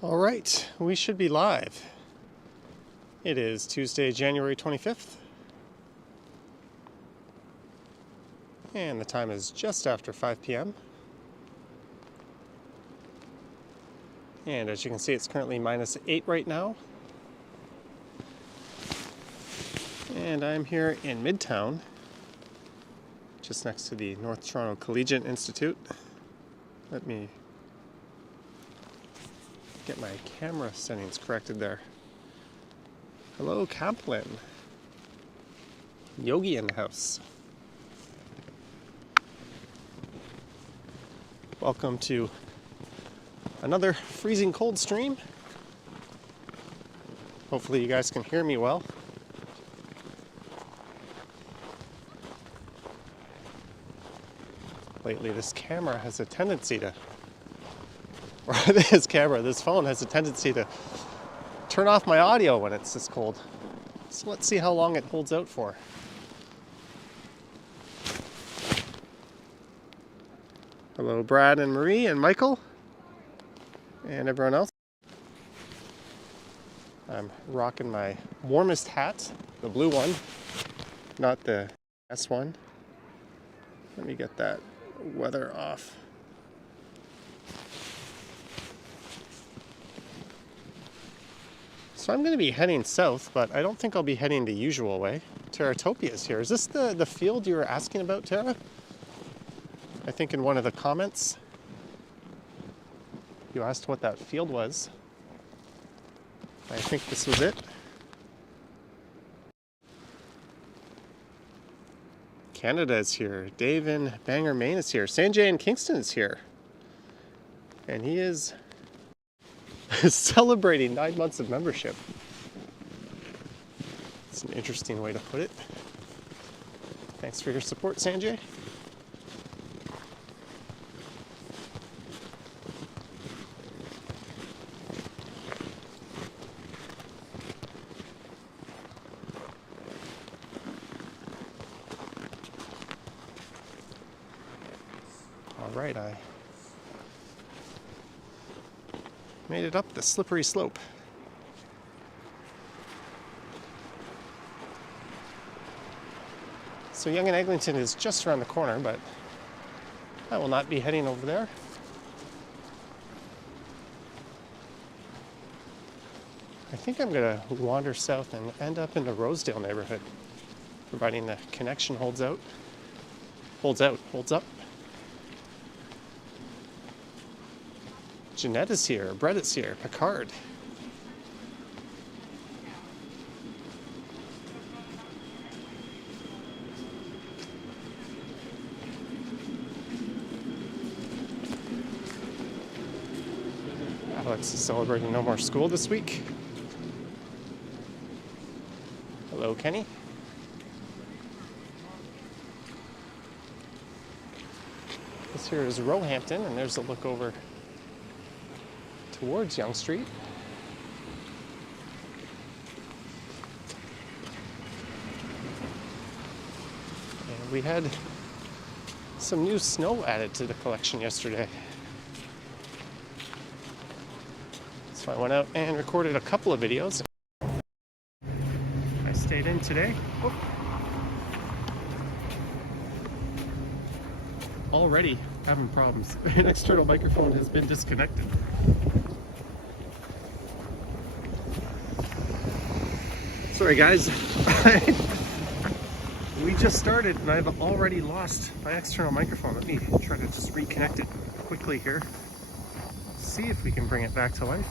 All right, we should be live. It is Tuesday, January 25th. And the time is just after 5 p.m. And as you can see, it's currently -8 right now. And I'm here in Midtown, just next to the North Toronto Collegiate Institute. Let me get my camera settings corrected there. Hello, Kaplan. Yogi in the house. Welcome to another freezing cold stream. Hopefully you guys can hear me well. Lately this camera has a tendency to, or this phone has a tendency to turn off my audio when it's this cold. So let's see how long it holds out for. Hello, Brad and Marie and Michael and everyone else. I'm rocking my warmest hat, the blue one, not the S one. Let me get that weather off. So I'm going to be heading south, but I don't think I'll be heading the usual way. Terratopia is here. Is this the field you were asking about, Tara? I think in one of the comments you asked what that field was. I think this was it. Canada is here. Dave in Bangor, Maine is here. Sanjay in Kingston is here. And he is celebrating 9 months of membership. It's an interesting way to put it. Thanks for your support, Sanjay. All right, I made it up the slippery slope. So Yonge and Eglinton is just around the corner, but I will not be heading over there. I think I'm going to wander south and end up in the Rosedale neighborhood, providing the connection holds out. Holds up. Jeanette is here, Brett is here, Picard. Alex is celebrating no more school this week. Hello, Kenny. This here is Roehampton, and there's a look over towards Yonge Street. And we had some new snow added to the collection yesterday. So I went out and recorded a couple of videos. I stayed in today. Oh. Already having problems. An external microphone has been disconnected. Sorry guys, we just started and I've already lost my external microphone. Let me try to just reconnect it quickly here. See if we can bring it back to life.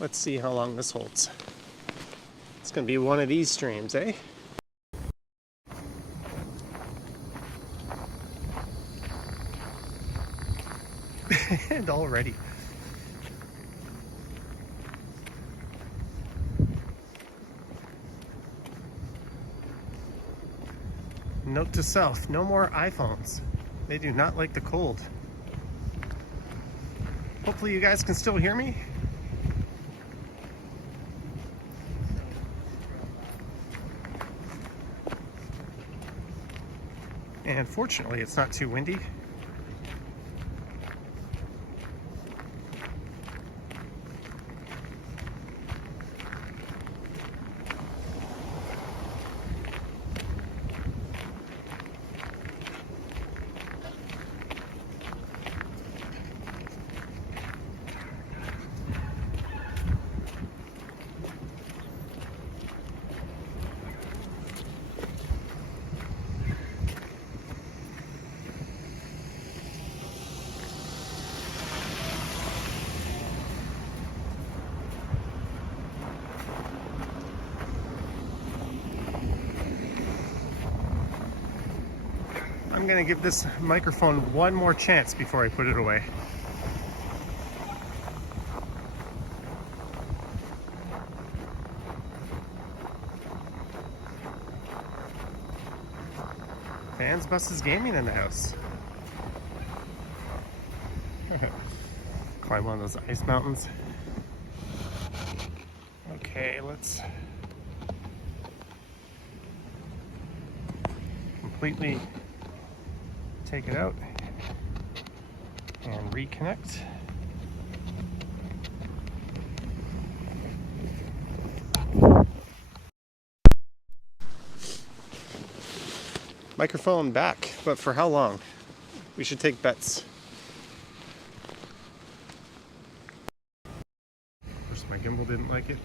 Let's see how long this holds. It's gonna be one of these streams, eh? And already. Note to self, no more iPhones. They do not like the cold. Hopefully you guys can still hear me. And fortunately, it's not too windy. I'm gonna give this microphone one more chance before I put it away. Fans Buses Gaming in the house. Climb one of those ice mountains. Okay, let's completely take it out and reconnect. Microphone back, but for how long? We should take bets. Of course, my gimbal didn't like it.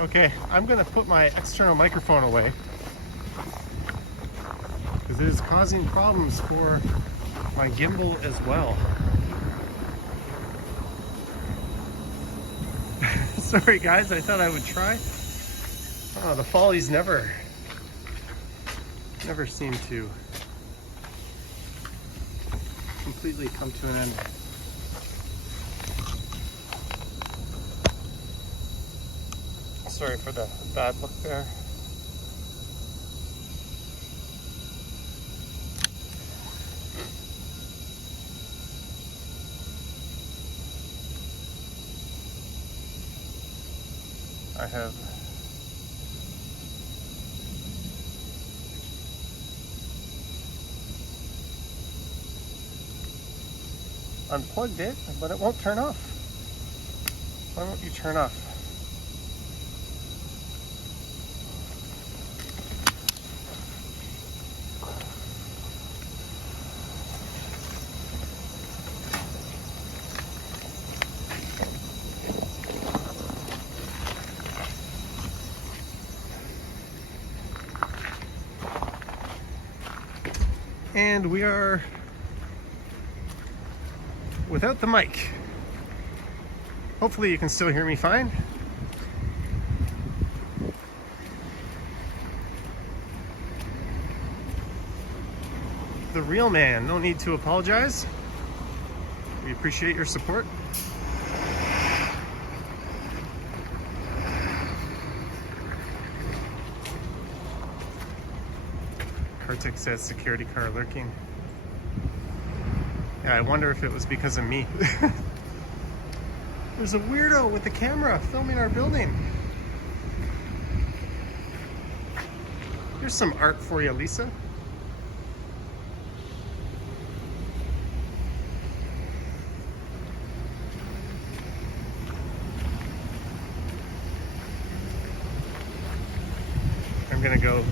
Okay, I'm gonna put my external microphone away because it is causing problems for my gimbal as well. Sorry guys, I thought I would try. Oh, the follies never seem to completely come to an end. Sorry for the bad look there. I have unplugged it, but it won't turn off. Why won't you turn off? And we are without the mic. Hopefully you can still hear me fine. The real man, no need to apologize. We appreciate your support. Kartik says security car lurking. Yeah, I wonder if it was because of me. There's a weirdo with the camera filming our building. Here's some art for you, Lisa. I'm gonna go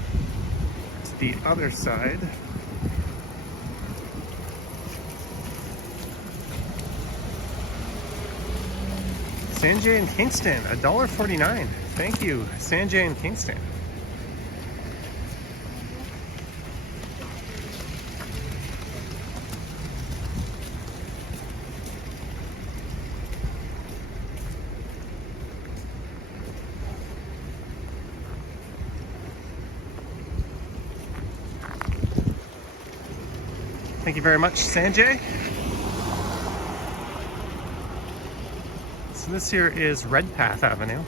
to the other side. Sanjay in Kingston, $1.49. Thank you, Sanjay in Kingston. Thank you very much, Sanjay. Let's So this here is Redpath Avenue.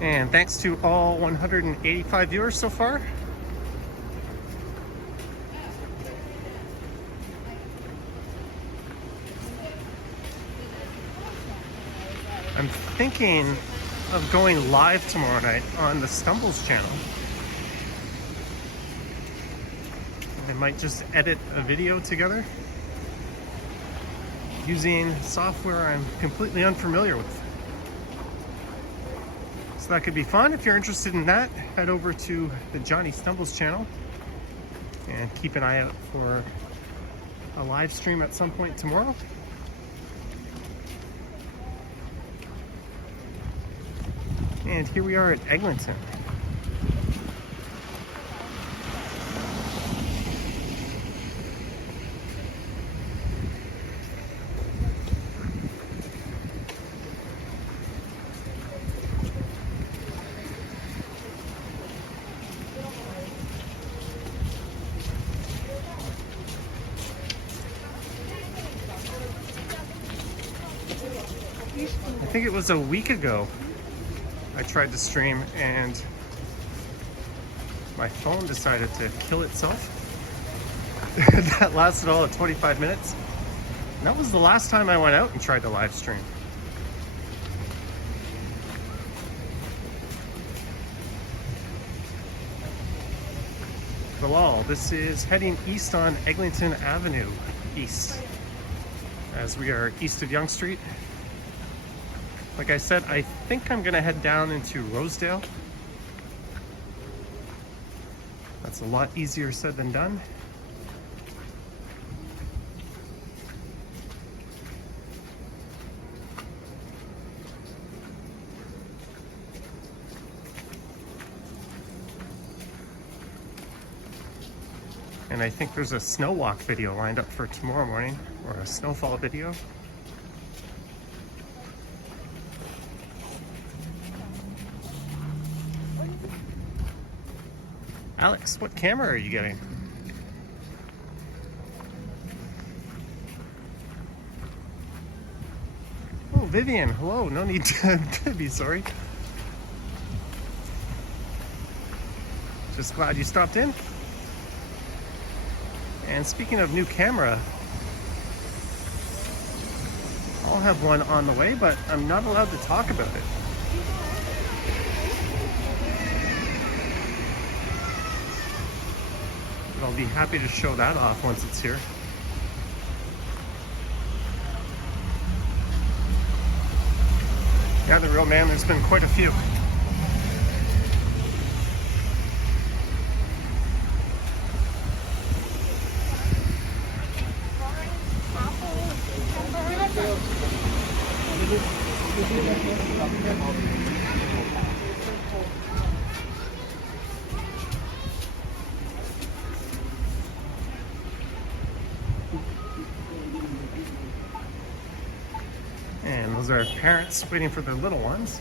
And thanks to all 185 viewers so far. I'm thinking of going live tomorrow night on the Stumbles channel. I might just edit a video together using software I'm completely unfamiliar with. So that could be fun. If you're interested in that, head over to the Johnny Stumbles channel and keep an eye out for a live stream at some point tomorrow. And here we are at Eglinton. I think it was a week ago I tried to stream and my phone decided to kill itself. That lasted all of 25 minutes. And that was the last time I went out and tried to live stream. Bilal, this is heading east on Eglinton Avenue, east, as we are east of Yonge Street. Like I said, I think I'm gonna head down into Rosedale. That's a lot easier said than done. And I think there's a snow walk video lined up for tomorrow morning, or a snowfall video. Alex, what camera are you getting? Oh, Vivian, hello. No need to be sorry. Just glad you stopped in. And speaking of new camera, I'll have one on the way, but I'm not allowed to talk about it. I'll be happy to show that off once it's here. Yeah, the real man, there's been quite a few. And those are parents waiting for their little ones.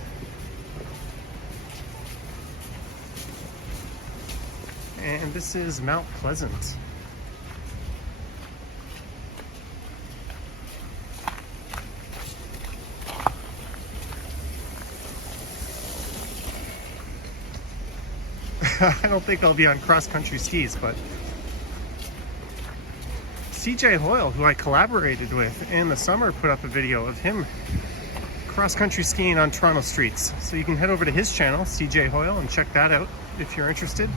And this is Mount Pleasant. I don't think I'll be on cross-country skis, but CJ Hoyle, who I collaborated with in the summer, put up a video of him cross-country skiing on Toronto streets. So you can head over to his channel, CJ Hoyle, and check that out if you're interested.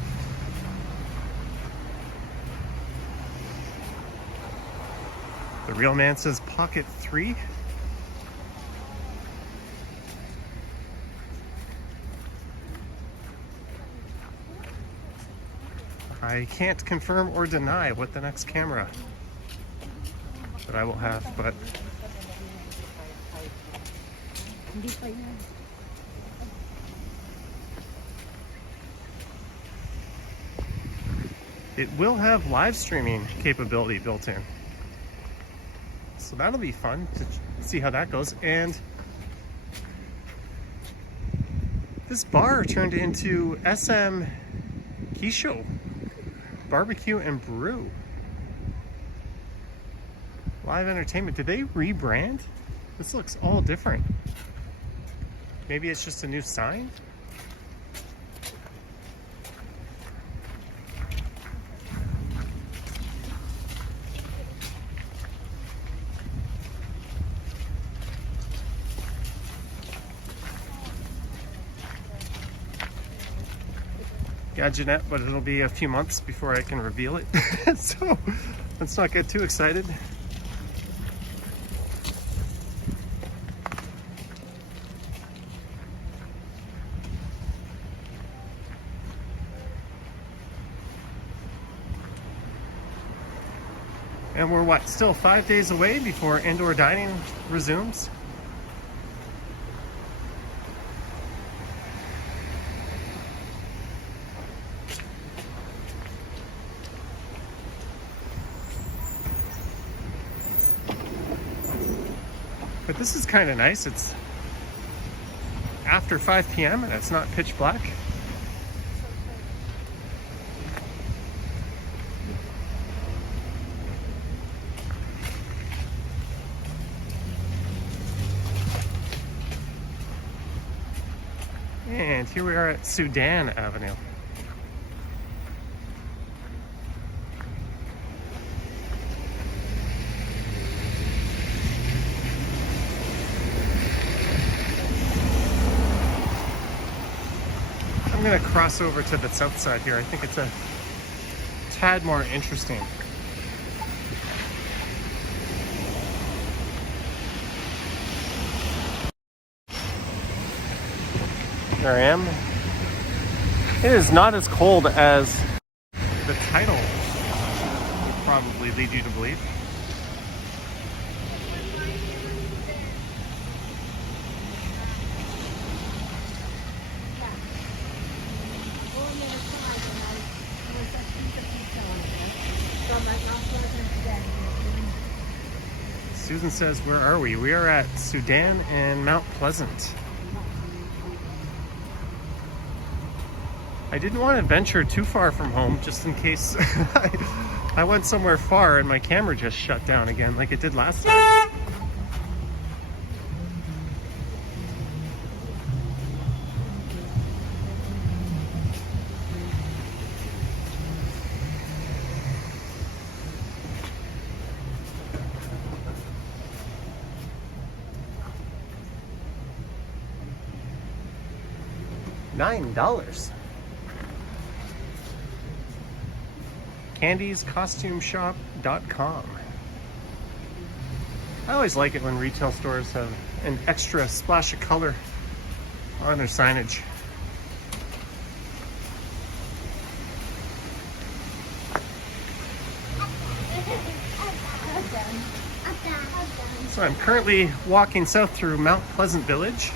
The real man says pocket 3. I can't confirm or deny what the next camera that I will have, but It will have live streaming capability built in. So that'll be fun to see how that goes. And this bar turned into SM Quiche Barbecue and Brew. Live entertainment. Did they rebrand? This looks all different. Maybe it's just a new sign? Yeah, Jeanette, but it'll be a few months before I can reveal it. So let's not get too excited. And we're what, still 5 days away before indoor dining resumes? But this is kind of nice. It's after 5 p.m. and it's not pitch black. And here we are at Sudan Avenue. I'm gonna cross over to the south side here. I think it's a tad more interesting. There I am. It is not as cold as the title would probably lead you to believe. Susan says, where are we? We are at Sudan and Mount Pleasant. I didn't want to venture too far from home just in case I went somewhere far and my camera just shut down again like it did last time. $9. CandiesCostumeShop.com. I always like it when retail stores have an extra splash of color on their signage. So I'm currently walking south through Mount Pleasant Village.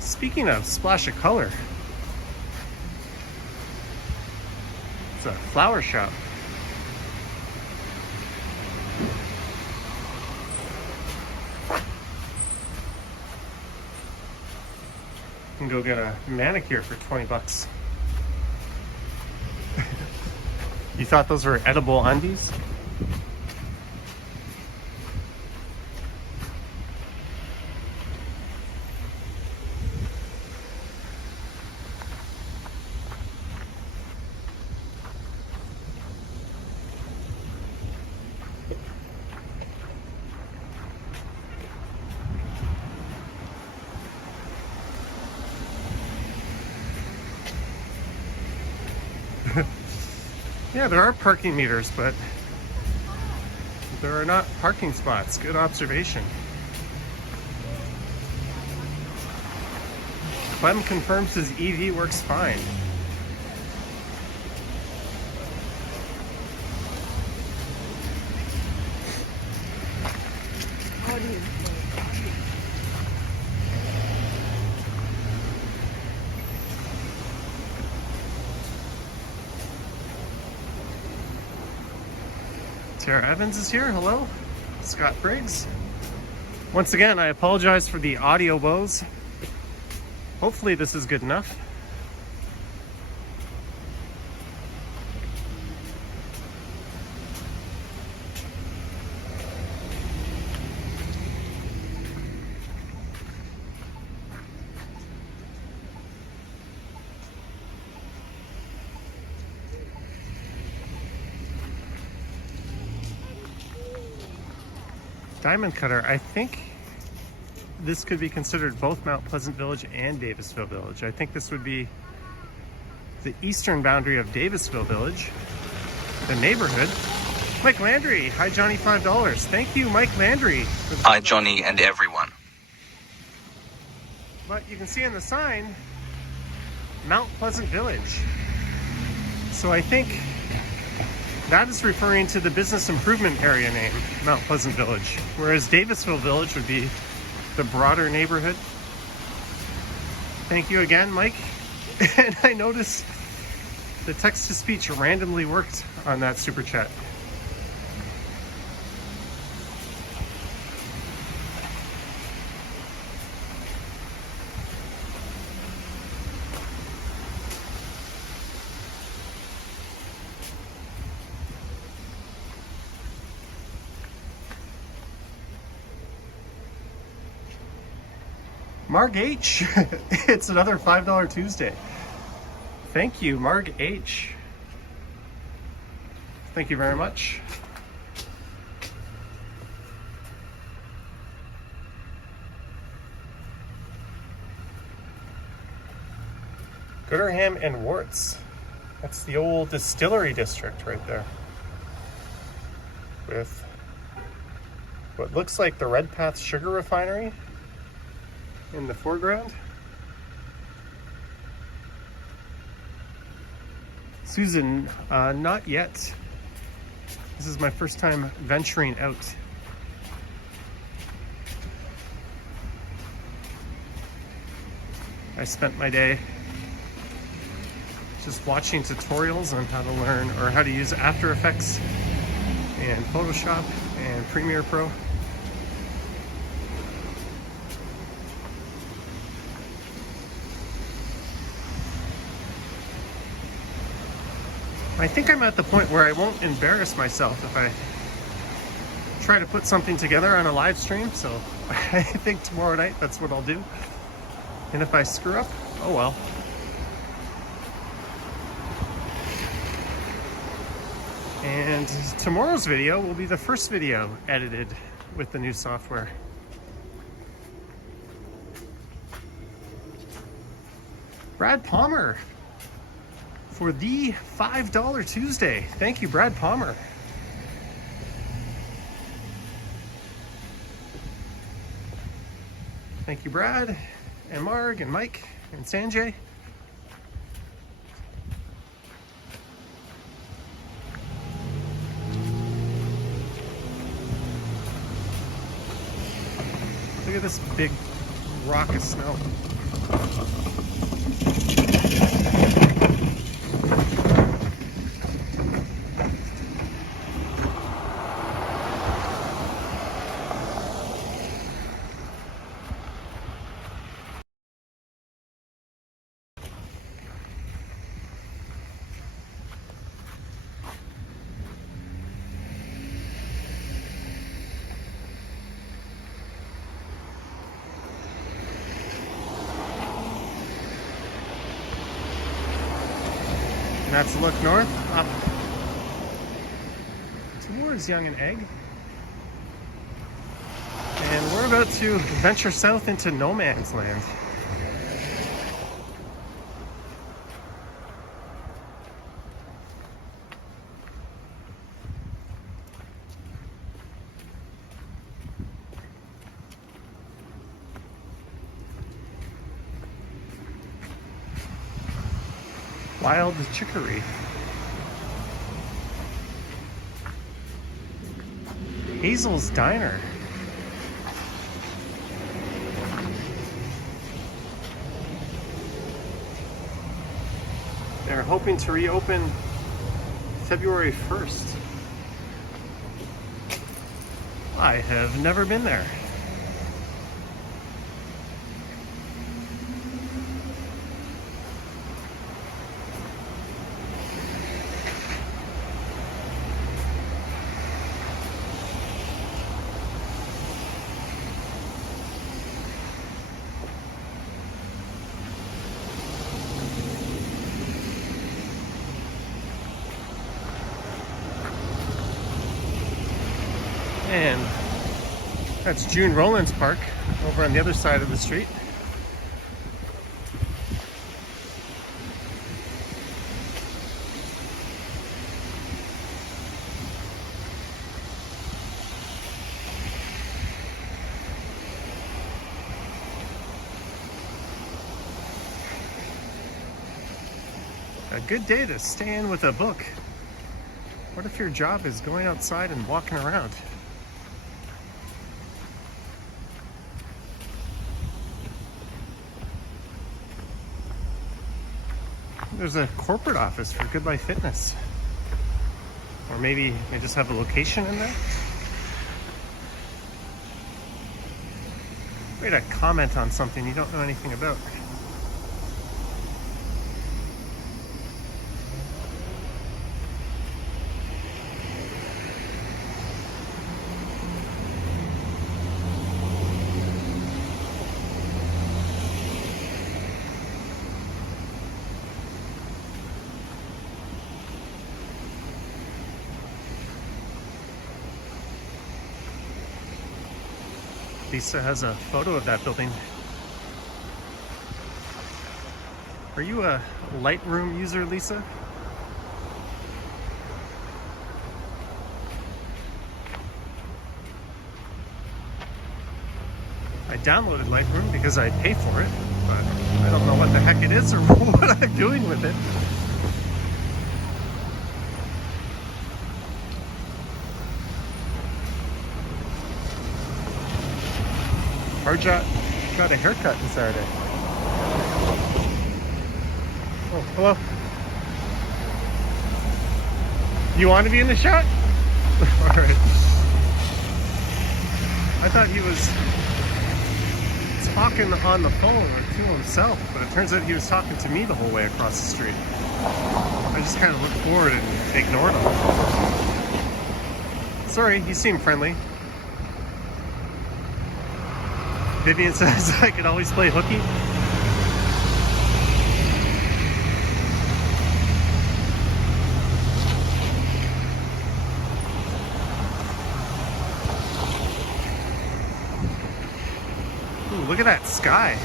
Speaking of splash of color, it's a flower shop. You can go get a manicure for 20 bucks. You thought those were edible undies? Yeah, there are parking meters, but there are not parking spots. Good observation. Clem confirms his EV works fine. Tara Evans is here. Hello. Scott Briggs. Once again, I apologize for the audio woes. Hopefully this is good enough. Diamond Cutter, I think this could be considered both Mount Pleasant Village and Davisville Village. I think this would be the eastern boundary of Davisville Village, the neighborhood. Mike Landry, hi Johnny, $5. Thank you, Mike Landry. Hi Johnny and everyone. But you can see on the sign, Mount Pleasant Village. So I think that is referring to the business improvement area name, Mount Pleasant Village, whereas Davisville Village would be the broader neighborhood. Thank you again, Mike. And I noticed the text-to-speech randomly worked on that super chat. Marg H, it's another $5 Tuesday. Thank you, Marg H. Thank you very much. Gooderham and Warts. That's the old distillery district right there. With what looks like the Redpath Sugar Refinery in the foreground. Susan, not yet. This is my first time venturing out. I spent my day just watching tutorials on how to learn or how to use After Effects and Photoshop and Premiere Pro. I think I'm at the point where I won't embarrass myself if I try to put something together on a live stream, so I think tomorrow night that's what I'll do. And if I screw up, oh well. And tomorrow's video will be the first video edited with the new software. Brad Palmer for the $5 Tuesday. Thank you, Brad Palmer. Thank you, Brad, and Marg, and Mike, and Sanjay. Look at this big rock of snow. And that's a look north, up towards Young and Egg. And we're about to venture south into no man's land. Wild Chicory. Hazel's Diner. They're hoping to reopen February 1st. I have never been there. And that's June Rollins Park over on the other side of the street. A good day to stay in with a book. What if your job is going outside and walking around? There's a corporate office for Good Life Fitness. Or maybe they just have a location in there. Way to comment on something you don't know anything about. Lisa has a photo of that building. Are you a Lightroom user, Lisa? I downloaded Lightroom because I pay for it, but I don't know what the heck it is or what I'm doing with it. Harjot got a haircut this Saturday. Oh, hello. You want to be in the shot? Alright. I thought he was talking on the phone to himself, but it turns out he was talking to me the whole way across the street. I just kind of looked forward and ignored him. Sorry, he seemed friendly. Vivian says I could always play hooky. Ooh, look at that sky.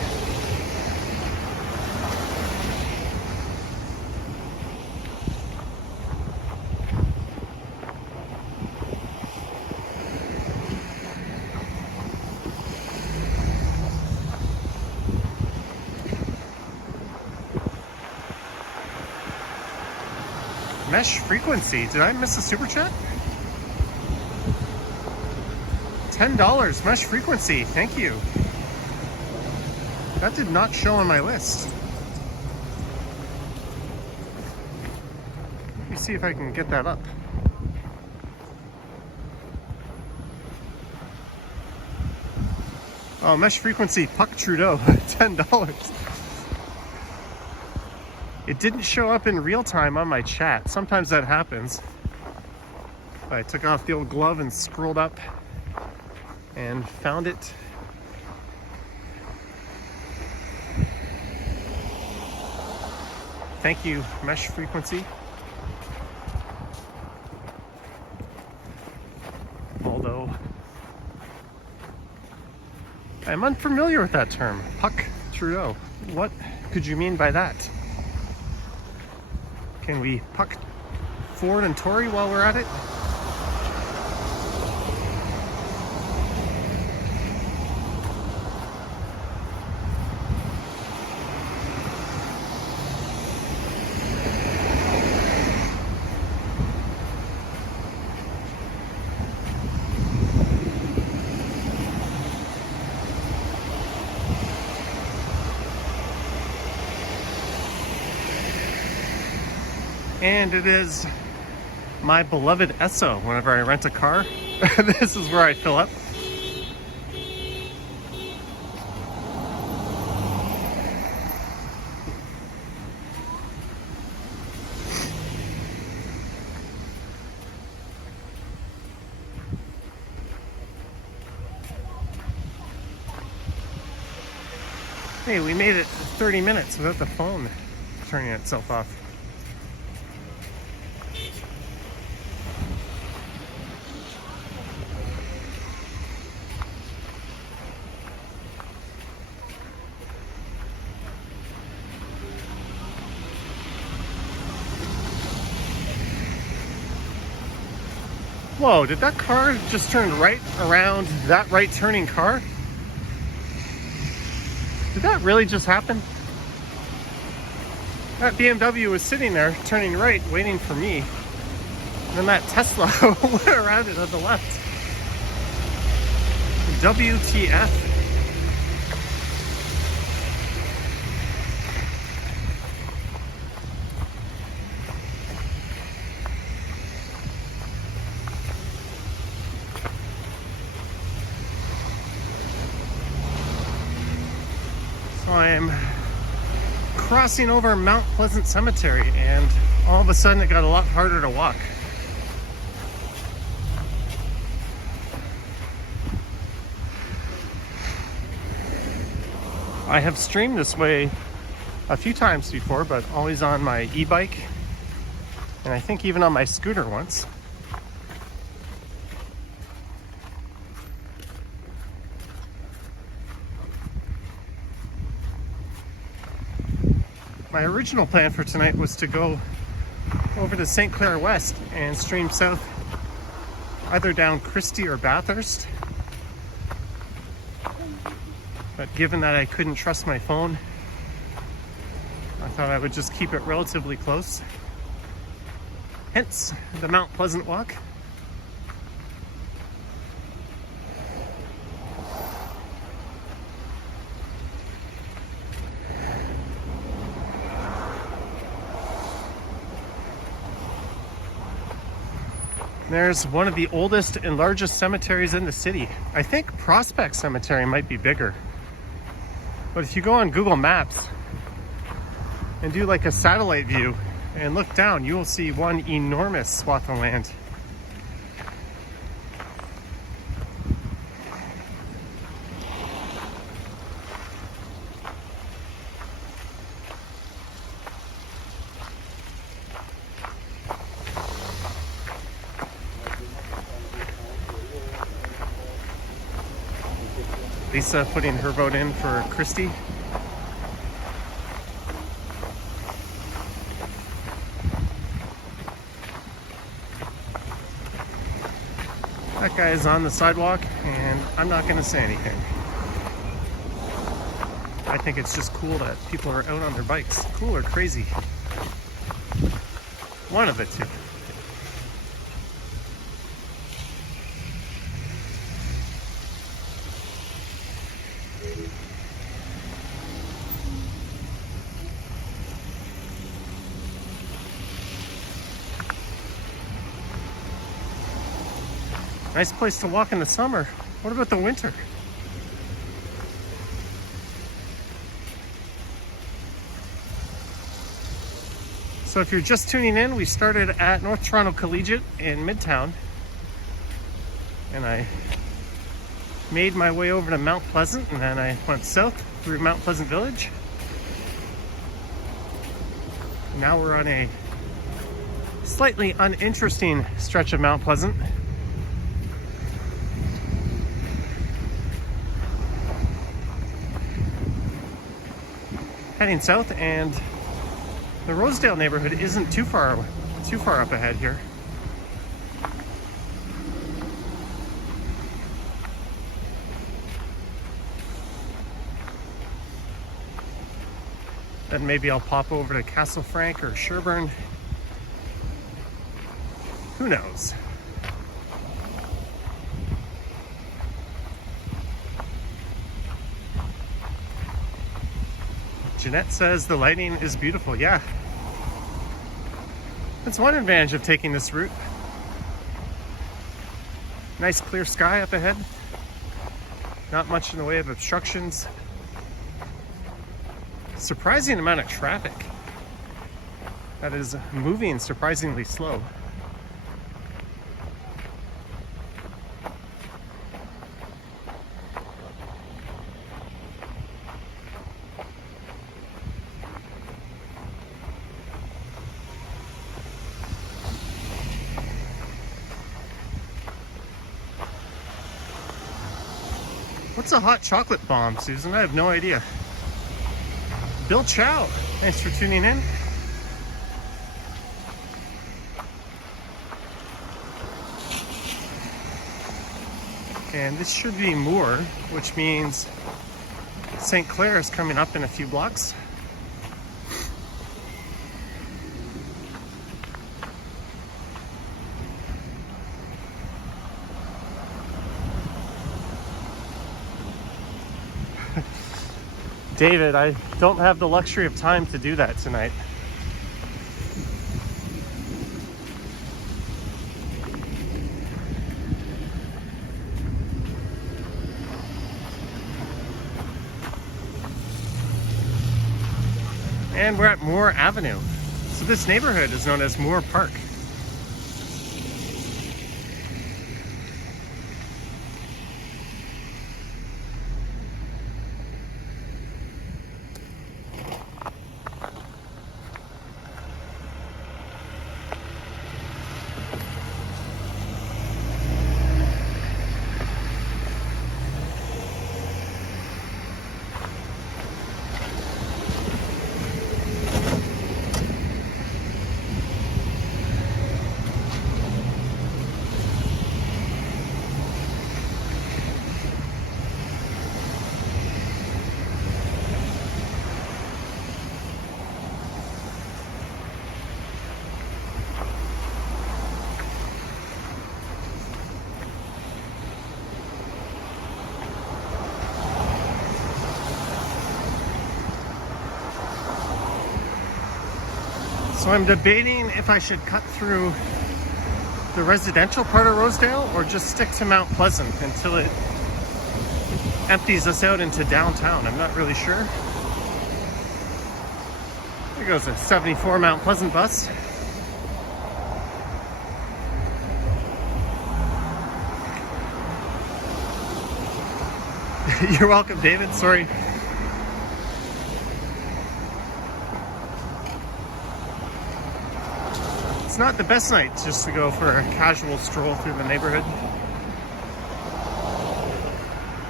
Mesh frequency. Did I miss a super chat? $10 mesh frequency. Thank you. That did not show on my list. Let me see if I can get that up. Oh, mesh frequency, Puck Trudeau, $10. It didn't show up in real time on my chat. Sometimes that happens. I took off the old glove and scrolled up and found it. Thank you, mesh frequency. Although I'm unfamiliar with that term, Puck Trudeau. What could you mean by that? Can we puck Ford and Tory while we're at it? And it is my beloved Esso. Whenever I rent a car, this is where I fill up. Hey, we made it 30 minutes without the phone turning itself off. Whoa, did that car just turn right around that right turning car? Did that really just happen? That BMW was sitting there, turning right, waiting for me. And then that Tesla went around it on the left. WTF? So I am crossing over Mount Pleasant Cemetery, and all of a sudden it got a lot harder to walk. I have streamed this way a few times before, but always on my e-bike, and I think even on my scooter once. My original plan for tonight was to go over to St. Clair West and stream south, either down Christie or Bathurst. But given that I couldn't trust my phone, I thought I would just keep it relatively close. Hence the Mount Pleasant walk. There's one of the oldest and largest cemeteries in the city. I think Prospect Cemetery might be bigger. But if you go on Google Maps and do like a satellite view and look down, you will see one enormous swath of land. Lisa putting her vote in for Christie. That guy is on the sidewalk, and I'm not going to say anything. I think it's just cool that people are out on their bikes. Cool or crazy? One of the two. Nice place to walk in the summer. What about the winter? So if you're just tuning in, we started at North Toronto Collegiate in Midtown, and I made my way over to Mount Pleasant, and then I went south through Mount Pleasant Village. Now we're on a slightly uninteresting stretch of Mount Pleasant. Heading south, and the Rosedale neighborhood isn't too far up ahead here. Then maybe I'll pop over to Castle Frank or Sherburne. Who knows? Jeanette says the lighting is beautiful. Yeah. That's one advantage of taking this route. Nice clear sky up ahead. Not much in the way of obstructions. Surprising amount of traffic that is moving surprisingly slow. What's a hot chocolate bomb, Susan? I have no idea. Bill Chow, thanks for tuning in. And this should be Moore, which means St. Clair is coming up in a few blocks. David, I don't have the luxury of time to do that tonight. And we're at Moore Avenue. So this neighborhood is known as Moore Park. So I'm debating if I should cut through the residential part of Rosedale or just stick to Mount Pleasant until it empties us out into downtown. I'm not really sure. There goes a 74 Mount Pleasant bus. You're welcome, David. Sorry. It's not the best night just to go for a casual stroll through the neighborhood.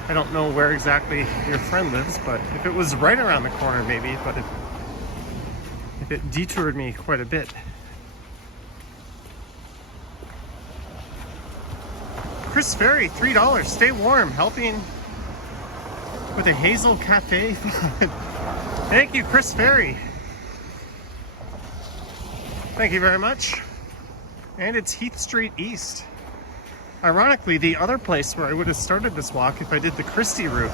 I don't know where exactly your friend lives, but if it was right around the corner, maybe, but if it detoured me quite a bit. Chris Ferry, $3. Stay warm, helping with a Hazel Cafe. Thank you, Chris Ferry. Thank you very much. And it's Heath Street East. Ironically, the other place where I would have started this walk if I did the Christie route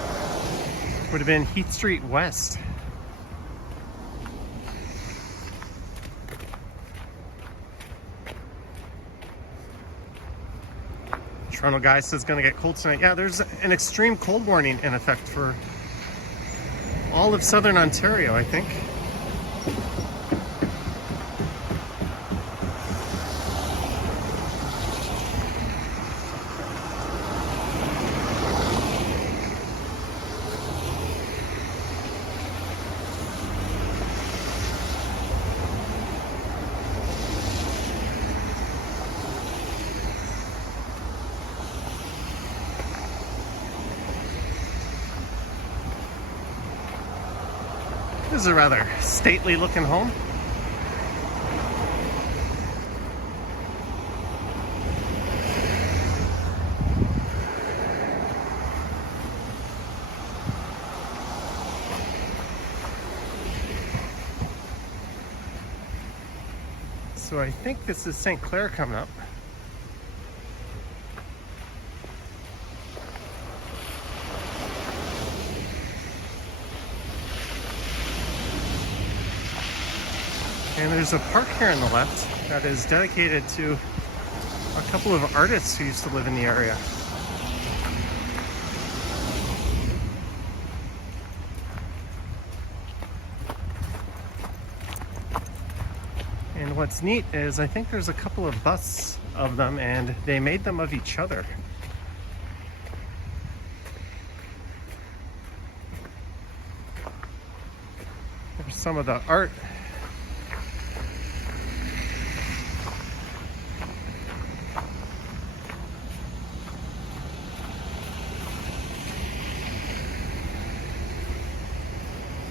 would have been Heath Street West. Toronto guy says gonna get cold tonight. Yeah, there's an extreme cold warning in effect for all of southern Ontario, I think. This is a rather stately looking home. So I think this is St. Clair coming up. And there's a park here on the left that is dedicated to a couple of artists who used to live in the area. And what's neat is I think there's a couple of busts of them and they made them of each other. There's some of the art.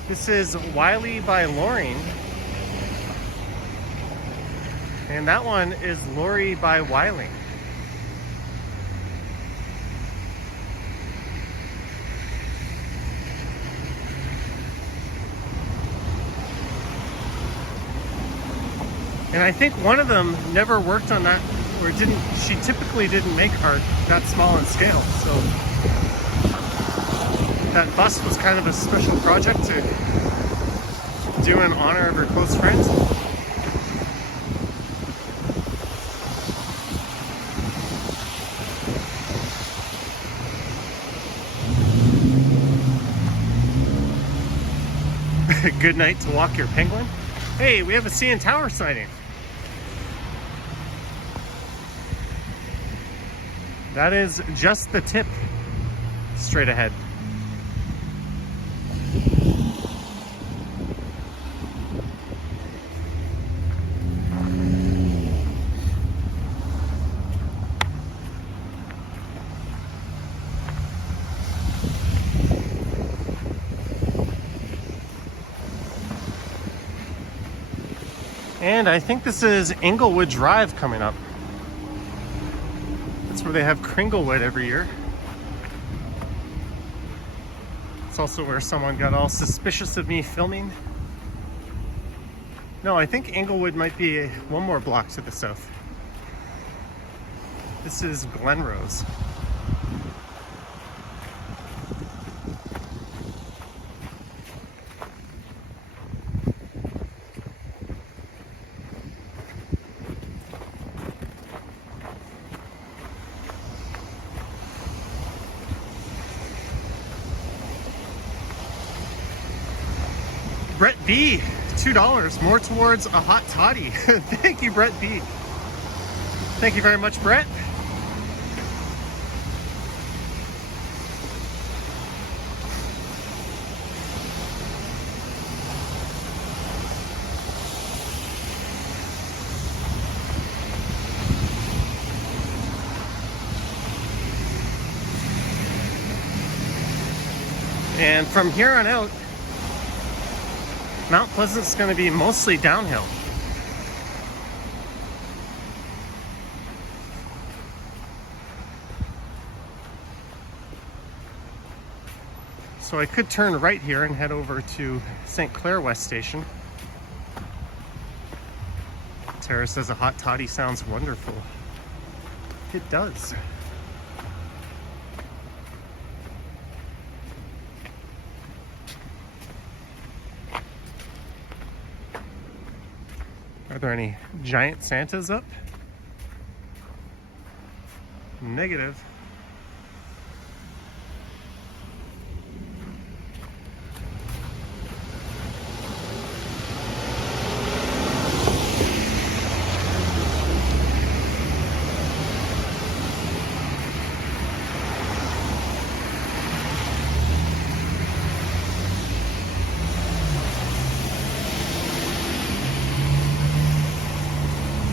This is Wiley by Loring. And that one is Lori by Wiley. And I think one of them never worked on that, or she typically didn't make art that small in scale. So that bust was kind of a special project to do in honor of her close friends. Good night to walk your penguin. Hey, we have a CN Tower sighting. That is just the tip straight ahead. And I think this is Inglewood Drive coming up. That's where they have Kringlewood every year. It's also where someone got all suspicious of me filming. No, I think Inglewood might be one more block to the south. This is Glenrose. Brett B, $2, more towards a hot toddy. Thank you, Brett B. Thank you very much, Brett. And from here on out, Mount Pleasant's going to be mostly downhill. So I could turn right here and head over to St. Clair West Station. Tara says a hot toddy sounds wonderful. It does. Are there any giant Santas up? Negative.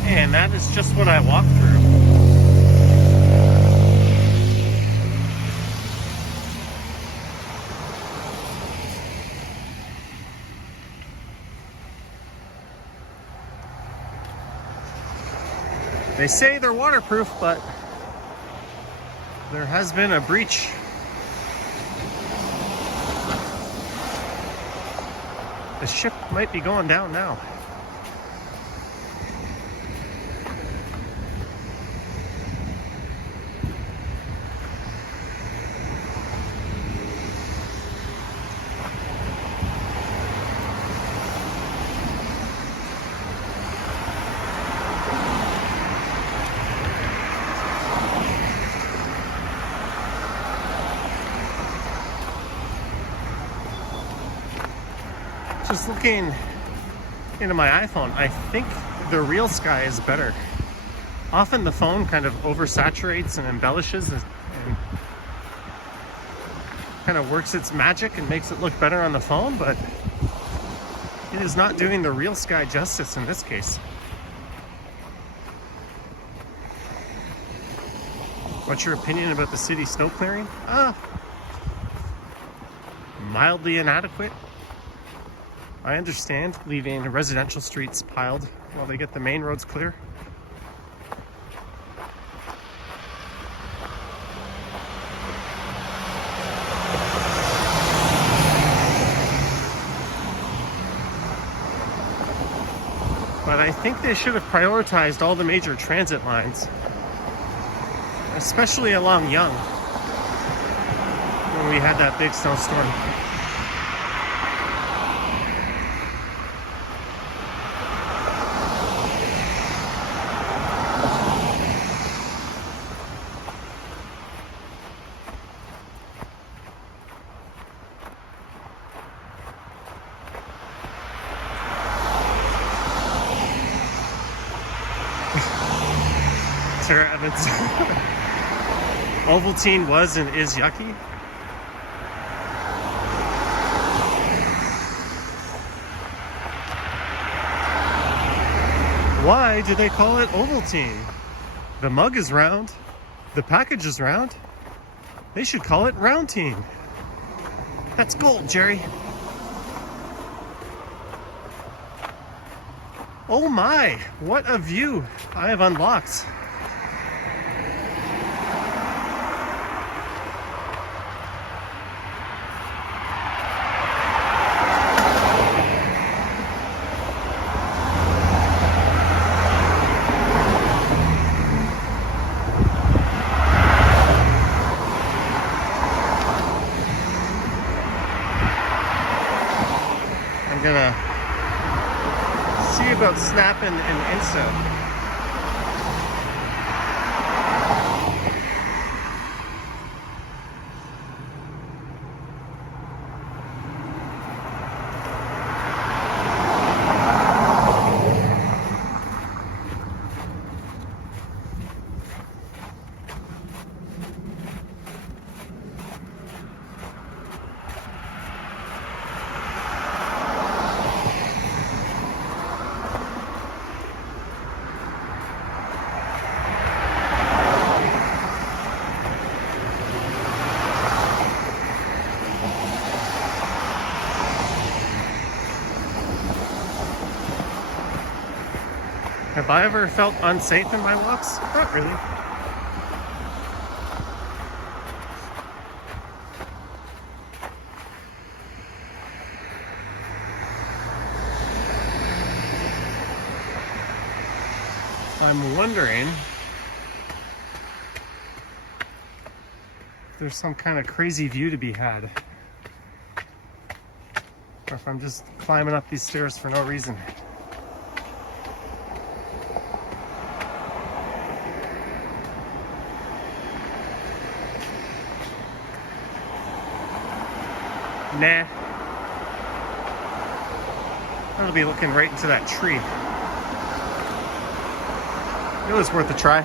And that is just what I walked through. They say they're waterproof, but there has been a breach. The ship might be going down now. Just looking into my iPhone, I think the real sky is better. Often the phone kind of oversaturates and embellishes and kind of works its magic and makes it look better on the phone, but it is not doing the real sky justice in this case. What's your opinion about the city snow clearing? Mildly inadequate. I understand leaving residential streets piled while they get the main roads clear. But I think they should have prioritized all the major transit lines, especially along Yonge, when we had that big snowstorm. Sarah Evans. Ovaltine was and is yucky. Why do they call it Ovaltine? The mug is round. The package is round. They should call it Roundtine. That's gold, Jerry. Oh my, what a view I have unlocked. I'm gonna see about snapping an Insta. Have I ever felt unsafe in my walks? Not really. I'm wondering if there's some kind of crazy view to be had, or if I'm just climbing up these stairs for no reason. Nah. I'll be looking right into that tree. It was worth a try.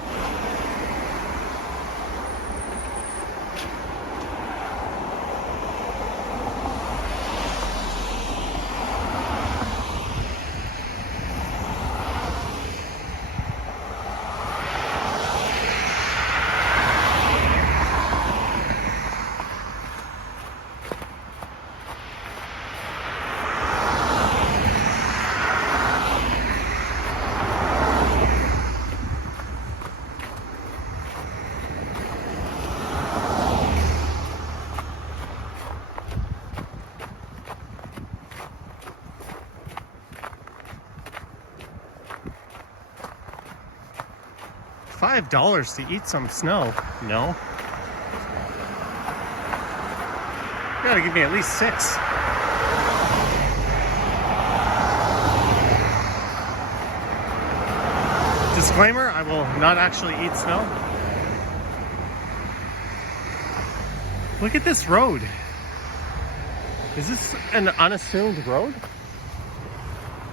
$5 to eat some snow? No. You gotta give me at least 6. Disclaimer, I will not actually eat snow. Look at this road. Is this an unassumed road?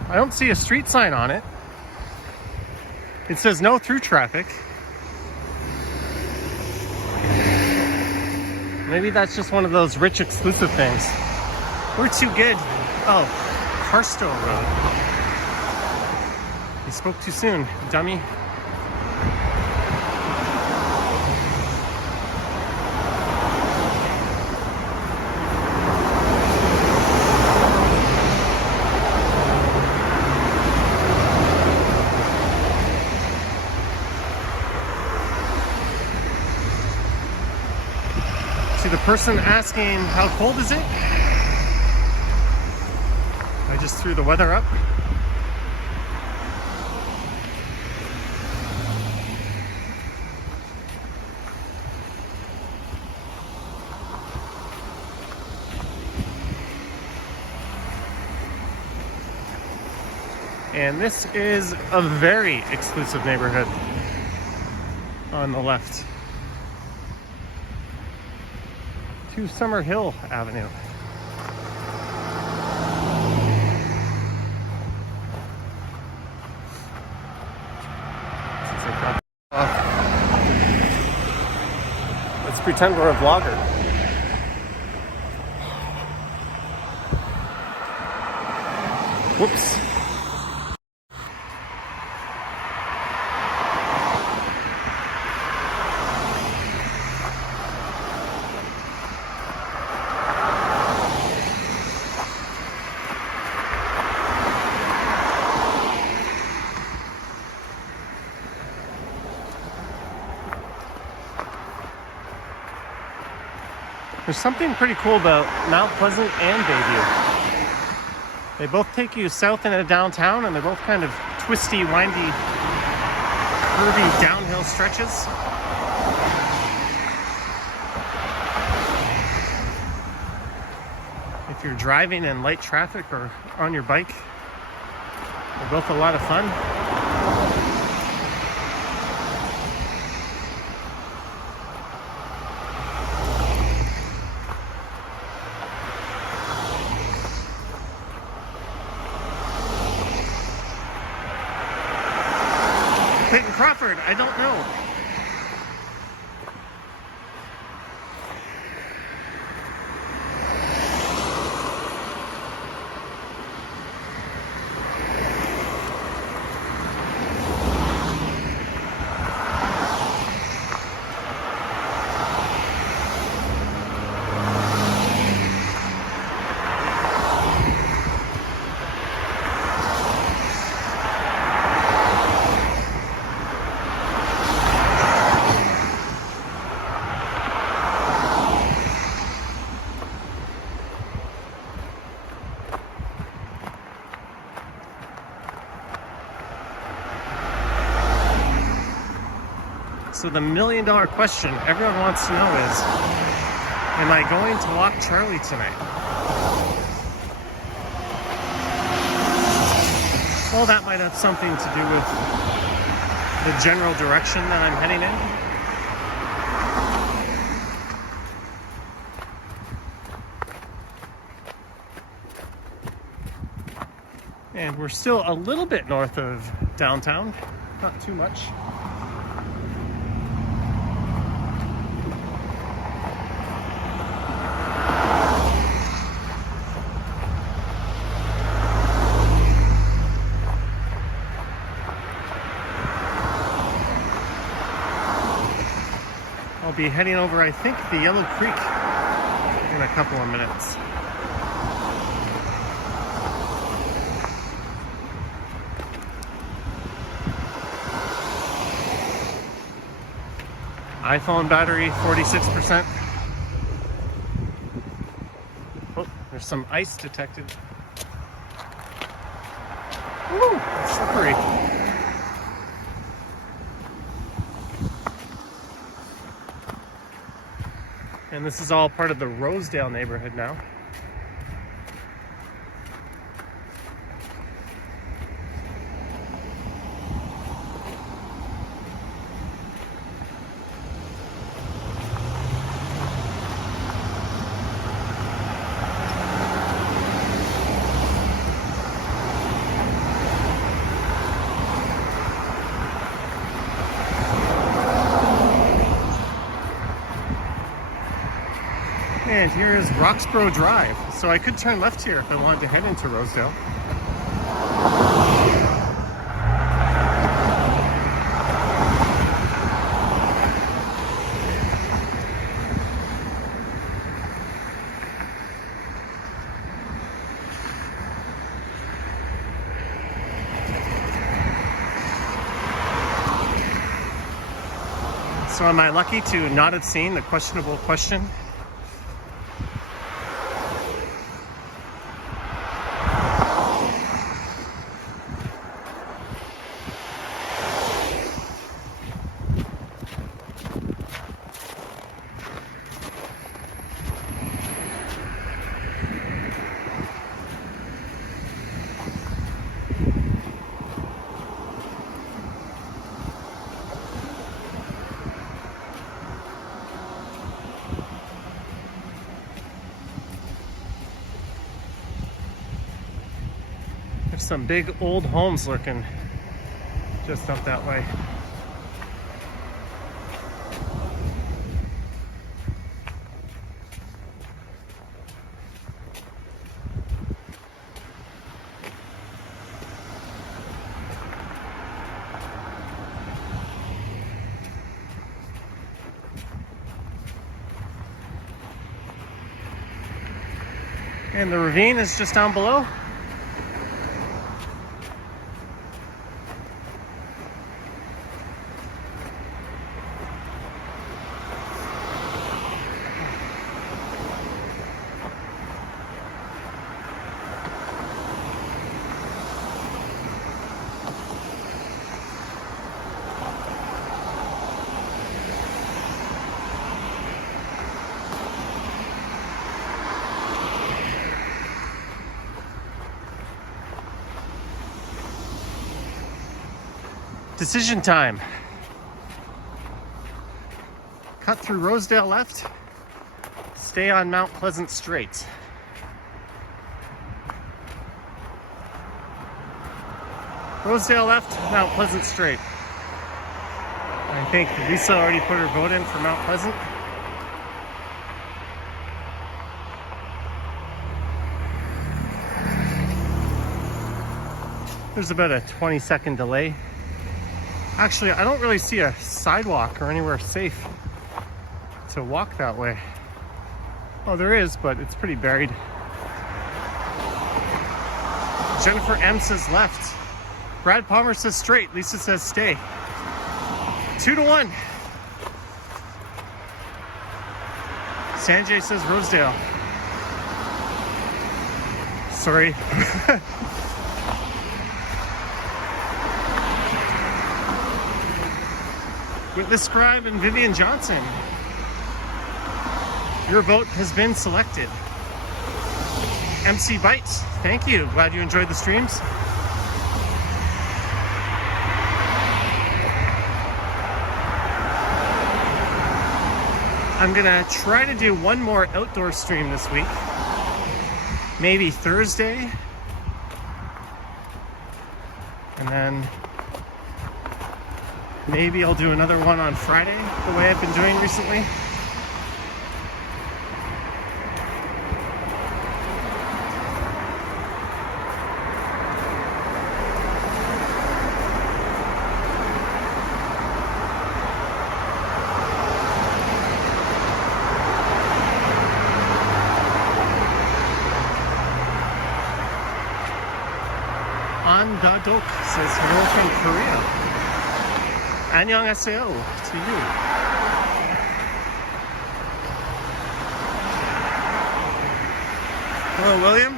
I don't see a street sign on it. It says no through traffic. Maybe that's just one of those rich exclusive things. We're too good. Oh, Carstow Road. You spoke too soon, dummy. See the person asking how cold is it? I just threw the weather up. And this is a very exclusive neighborhood on the left. To Summer Hill Avenue. Let's pretend we're a vlogger. Whoops. There's something pretty cool about Mount Pleasant and Bayview. They both take you south into downtown, and they're both kind of twisty, windy, curvy downhill stretches. If you're driving in light traffic or on your bike, they're both a lot of fun. Clayton Crawford, I don't know. So the $1 million question everyone wants to know is, am I going to walk Charlie tonight? Well, that might have something to do with the general direction that I'm heading in. And we're still a little bit north of downtown, not too much. I'll be heading over, I think, the Yellow Creek in a couple of minutes. iPhone battery, 46%. Oh, there's some ice detected. Woo, it's slippery. And this is all part of the Rosedale neighborhood now. And here is Roxborough Drive. So I could turn left here if I wanted to head into Rosedale. So am I lucky to not have seen the questionable question? There's some big old homes lurking just up that way. And the ravine is just down below. Decision time. Cut through Rosedale left. Stay on Mount Pleasant straight. Rosedale left, Mount Pleasant straight. I think Lisa already put her vote in for Mount Pleasant. There's about a 20-second delay. Actually, I don't really see a sidewalk or anywhere safe to walk that way. Oh, there is, but it's pretty buried. Jennifer M says left. Brad Palmer says straight. Lisa says stay. 2-1. Sanjay says Rosedale. Sorry. Witness Scribe and Vivian Johnson. Your vote has been selected. MC Bites, thank you. Glad you enjoyed the streams. I'm gonna try to do one more outdoor stream this week. Maybe Thursday. And then maybe I'll do another one on Friday, the way I've been doing recently. Andadok says hello from Korea. Annyeonghaseyo to you. Hello, William.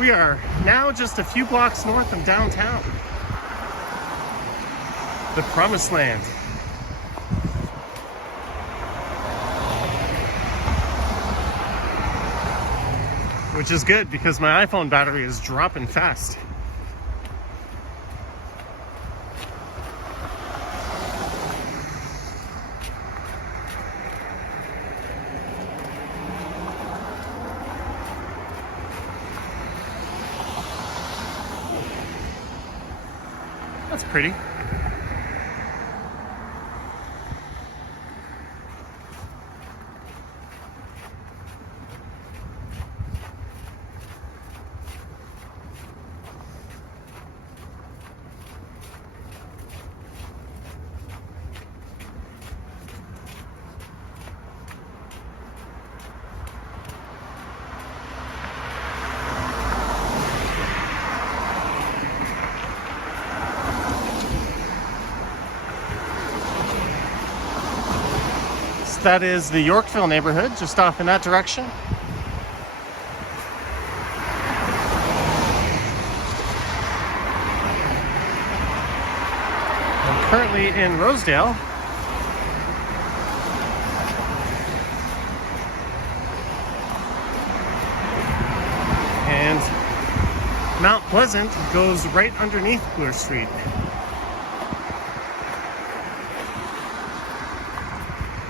We are now just a few blocks north of downtown. The Promised Land. Which is good because my iPhone battery is dropping fast. That's pretty. That is the Yorkville neighborhood, just off in that direction. I'm currently in Rosedale. And Mount Pleasant goes right underneath Bloor Street.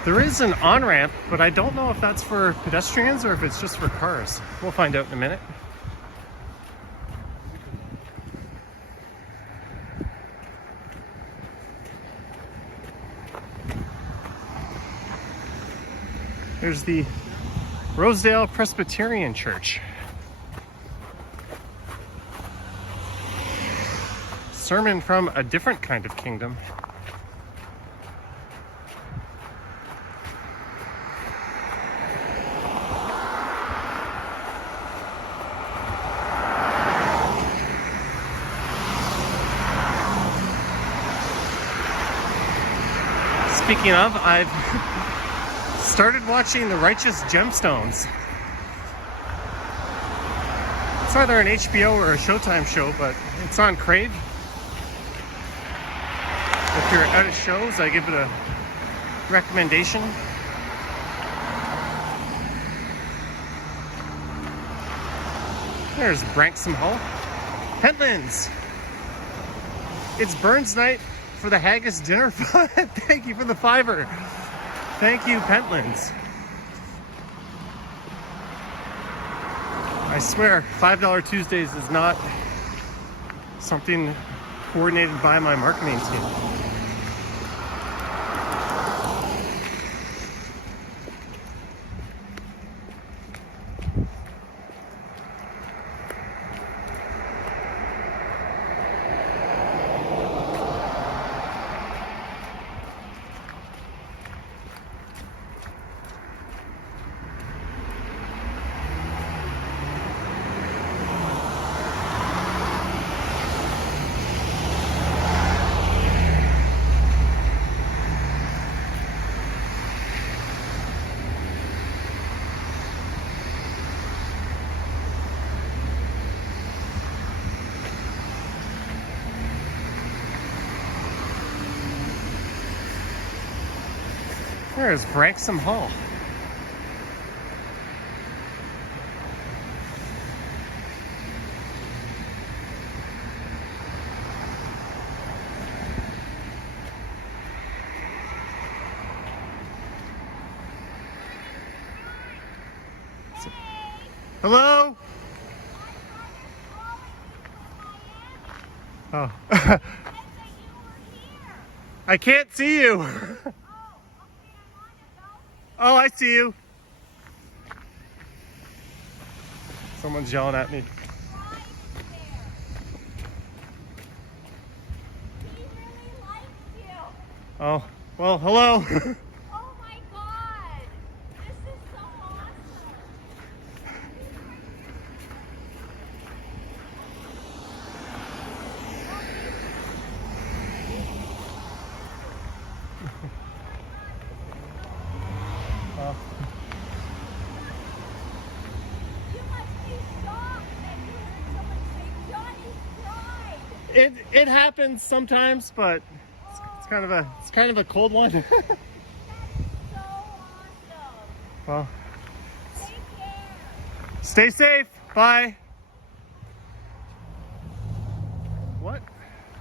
There is an on-ramp, but I don't know if that's for pedestrians or if it's just for cars. We'll find out in a minute. There's the Rosedale Presbyterian Church. Sermon from a different kind of kingdom. Speaking of, I've started watching The Righteous Gemstones. It's either an HBO or a Showtime show, but it's on Crave. If you're out of shows, I give it a recommendation. There's Branksome Hall. Pentlands! It's Burns night for the Haggis dinner fund. Thank you for the $5. Thank you, Pentlands. I swear, $5 Tuesdays is not something coordinated by my marketing team. There's Branksome Hall. Hello? Oh. I can't see you. Oh, I see you. Someone's yelling at me. Oh, well, hello. Oh my God! This is so awesome! You must be shocked that you heard someone say Johnny's Pride! It happens sometimes, but it's kind of a cold one. That is so awesome! Well, Take care! stay safe. Bye. What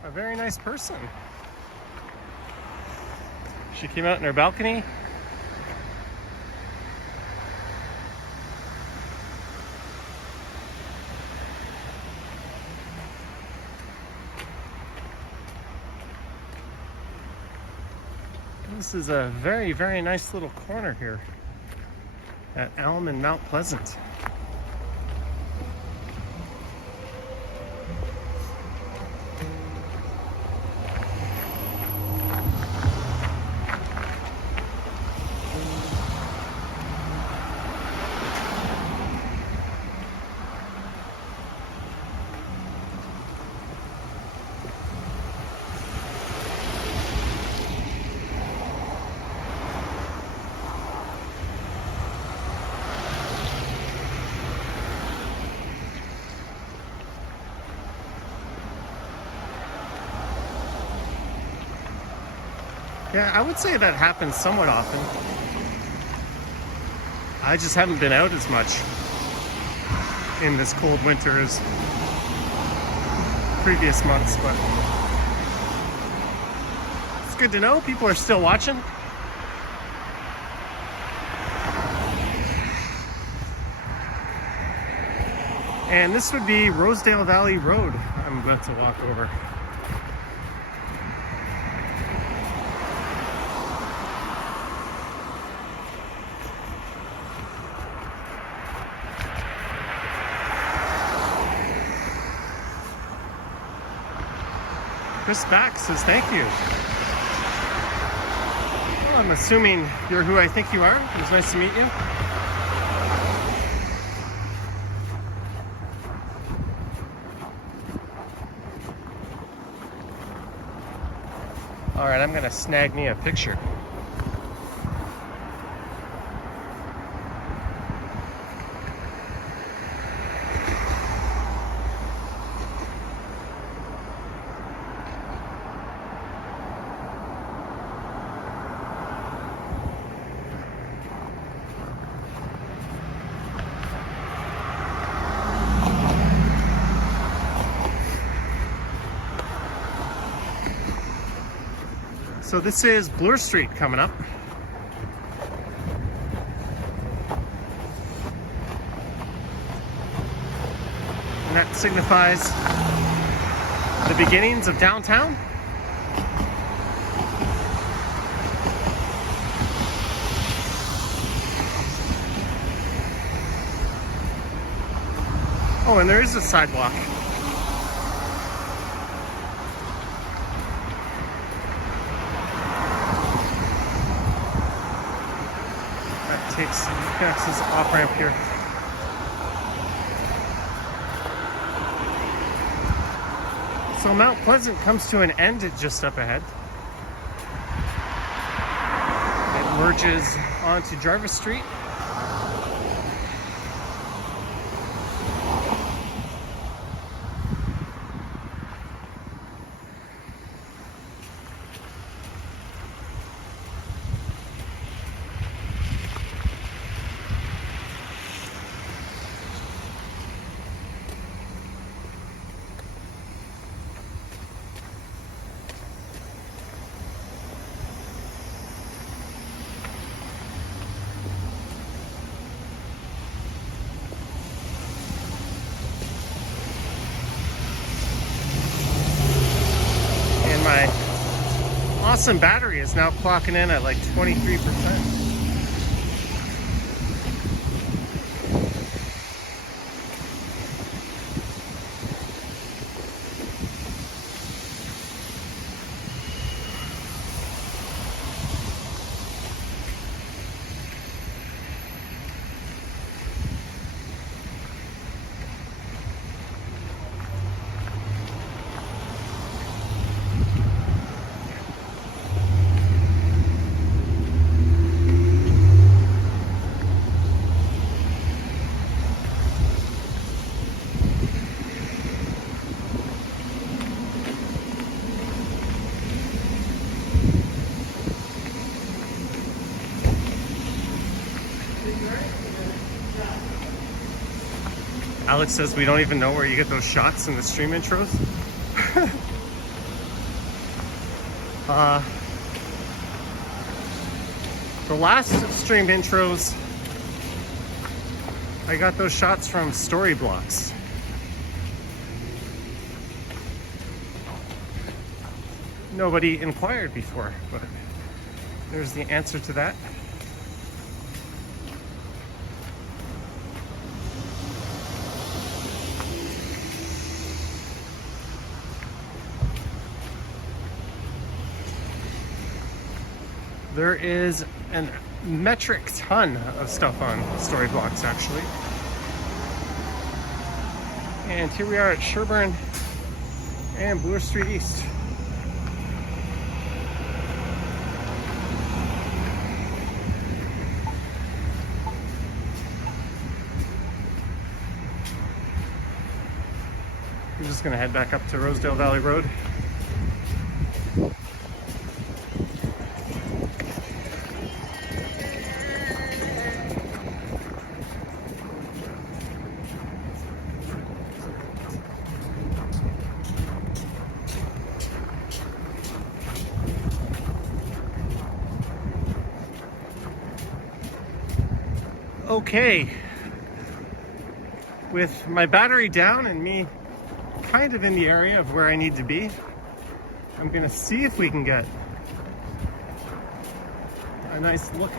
a very nice person. She came out in her balcony. This is a very, very nice little corner here at Elm and Mount Pleasant. Yeah, I would say that happens somewhat often. I just haven't been out as much in this cold winter as previous months, but it's good to know people are still watching. And this would be Rosedale Valley Road I'm about to walk over. Chris Back says thank you. Well, I'm assuming you're who I think you are. It was nice to meet you. All right, I'm gonna snag me a picture. So this is Bloor Street coming up. And that signifies the beginnings of downtown. Oh, and there is a sidewalk. Connects this off ramp here. So Mount Pleasant comes to an end just up ahead. It merges onto Jarvis Street. My awesome battery is now clocking in at like 23%. Alex says we don't even know where you get those shots in the stream intros. The last stream intros, I got those shots from story blocks. Nobody inquired before, but There's the answer to that. There is a metric ton of stuff on story blocks, actually. And here we are at Sherburne and Bloor Street East. We're just gonna head back up to Rosedale Valley Road. Okay, with my battery down and me kind of in the area of where I need to be, I'm gonna see if we can get a nice look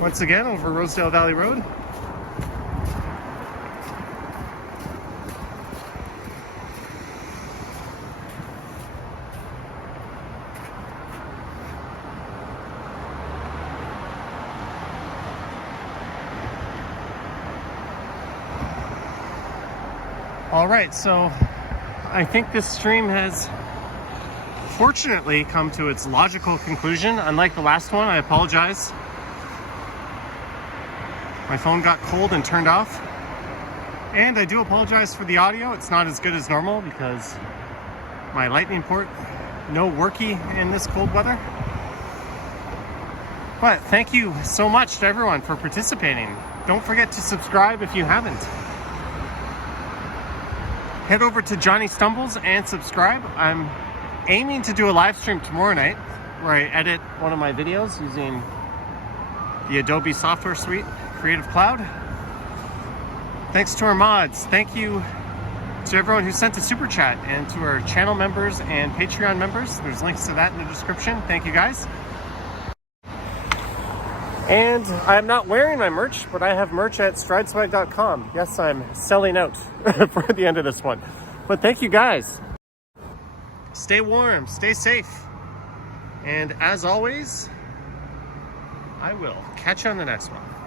once again over Rosedale Valley Road. All right, so I think this stream has fortunately come to its logical conclusion. Unlike the last one, I apologize. My phone got cold and turned off. And I do apologize for the audio. It's not as good as normal because my lightning port, no worky in this cold weather. But thank you so much to everyone for participating. Don't forget to subscribe if you haven't. Head over to Johnny Stumbles and subscribe. I'm aiming to do a live stream tomorrow night where I edit one of my videos using the Adobe software suite, Creative Cloud. Thanks to our mods. Thank you to everyone who sent a super chat and to our channel members and Patreon members. There's links to that in the description. Thank you guys. And I'm not wearing my merch, but I have merch at strideswag.com. Yes, I'm selling out for the end of this one. But thank you guys. Stay warm, stay safe. And as always, I will catch you on the next one.